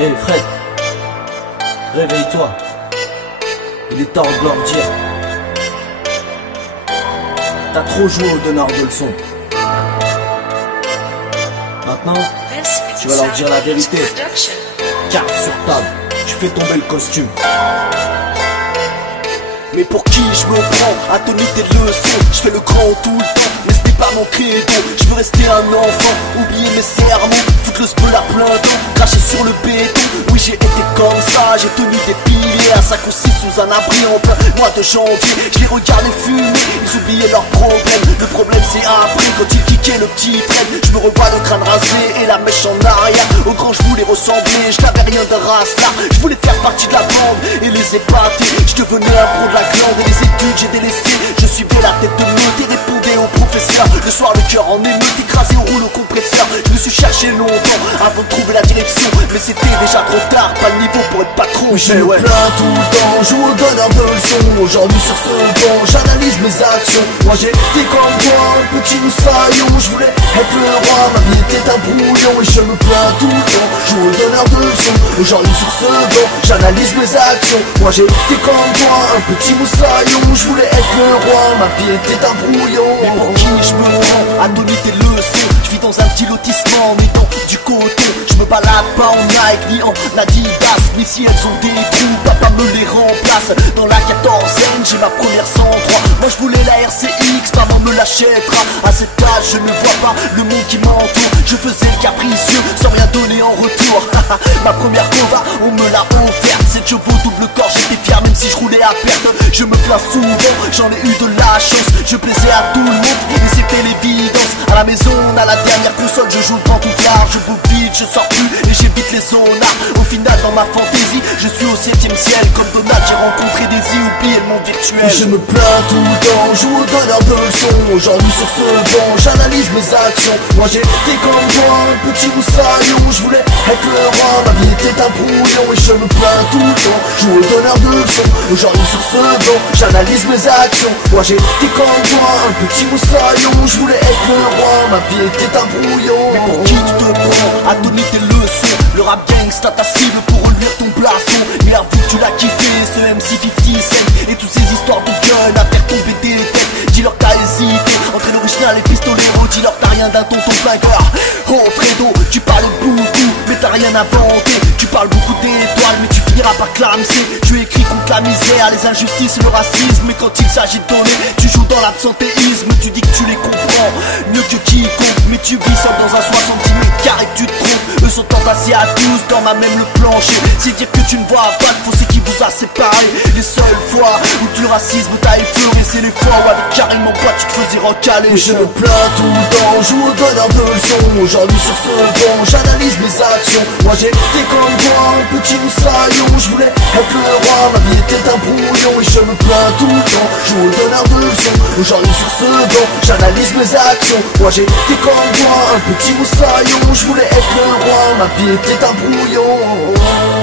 Hey Fred, réveille-toi. Il est temps de leur dire. T'as trop joué au donneur de leçons. Maintenant, tu vas leur dire la vérité. Carte sur table, tu fais tomber le costume. Mais pour qui je me prends à donner des leçons? Je fais le grand tout le temps, mais ce n'est pas mon credo. Je veux rester un enfant, oublier mes sermons, foutre le spell à plein temps, cracher sur le béton. Oui, j'ai été comme ça, j'ai tenu des piliers à 5 ou 6 sous un abri en plein mois de janvier. Je les regardais fumer, ils oubliaient leurs problèmes. Le problème c'est après, quand ils kickaient le petit train. Je me revois le crâne rasé et la mèche en arrière. Au grand je voulais ressembler, je n'avais rien de race là. Je voulais faire partie de la bande et les épater. Je devenais un pro de la glande et les études j'ai délaissé. Je suivais la tête de meute et répondais au professeur. Le soir le cœur en émeute, écrasé au rouleau compresseur. Je me suis cherché longtemps avant de trouver la direction, mais c'était déjà trop tard, pas le niveau pour être patron. Je me plains tout le temps, joue au donneur de leçons. Aujourd'hui sur ce banc, j'analyse mes actions. Moi j'ai été comme toi, un petit moussaillon. Je voulais être le roi, ma vie était un brouillon. Et je me plains tout le temps, joue au donneur de leçons. Aujourd'hui sur ce banc, j'analyse mes actions. Moi j'ai été comme toi, un petit moussaillon. Je voulais être le roi, ma vie était un brouillon. Mais pour qui je me prends à donner des leçons? Je vis dans un petit lotissement, mais dans du coton. Je me balade pas en Nike, ni en Adidas. Mais si elles ont des trous, papa me les remplace. Dans la 14e, j'ai ma première 103. Moi je voulais la RCX, maman me l'achètera. À cet âge, je ne vois pas le monde qui m'entoure. Je faisais le capricieux, sans rien donner en retour. Ma première cova, on me l'a offerte. 7 chevaux double corps, j'étais fier même si je roulais à perte. Je me plains souvent, j'en ai eu de la chance. Je plaisais à tout le monde et c'était l'évidence. À la maison, on a la dernière console, je joue le pantouflard. Je bouffe vite, je sors plus et j'évite les sonars. Au final, dans ma fantaisie, je suis au 7ème ciel. Comme Donald, j'ai rencontré des oublié le monde virtuel. Je me plains tout le temps, joue au donneur de leçons. Aujourd'hui sur ce banc, j'analyse mes actions. Moi j'ai été comme toi, un petit moussaillon. Je voulais être le roi, ma vie était un brouillon. Et je me plains tout le temps, joue au donneur de leçons. Aujourd'hui sur ce banc, j'analyse mes actions. Moi j'ai été comme toi, un petit moussaillon. Je voulais être le roi, ma vie était un brouillon. Mais pour qui tu te prends à donner tes leçons? Le rap gangsta ta cible pour relever ton plafond. Mais avoue que tu l'as kiffé, ce MC 50 Cent et toutes ces histoires de gueule à faire tomber des têtes. Dis-leur que t'as hésité entre l'original et pistolero. Dis-leur que t'as rien d'un tonton vainqueur. Oh Fredo, tu parles beaucoup mais t'as rien inventé. Tu parles beaucoup d'étoiles mais tu finiras par clamser. Tu écris contre la misère, les injustices, le racisme. Mais quand il s'agit de donner, tu joues dans l'absentéisme. Tu dis que tu les comprends mieux que quiconque, mais tu vis seul dans un 60 m² et tu te trompes. Eux sont entassés à 12 dans ma même le plancher. C'est dire que tu ne vois pas le fossé qui vous a séparé. Les seules fois où le racisme t'a effleuré, c'est les fois où avec carrément quoi tu te faisais recaler. Je me plains tout le temps, joue au donneur de leçons. Aujourd'hui sur ce banc, j'analyse mes actions. Moi j'ai été comme toi, un petit moussaillon. Je voulais être le roi, ma vie était un brouillon. Et je me plains tout le temps, joue au donneur de leçons. Aujourd'hui sur ce banc, j'analyse mes actions. Moi j'ai été comme toi, un petit moussaillon. Je voulais être le roi, ma vie était un brouillon.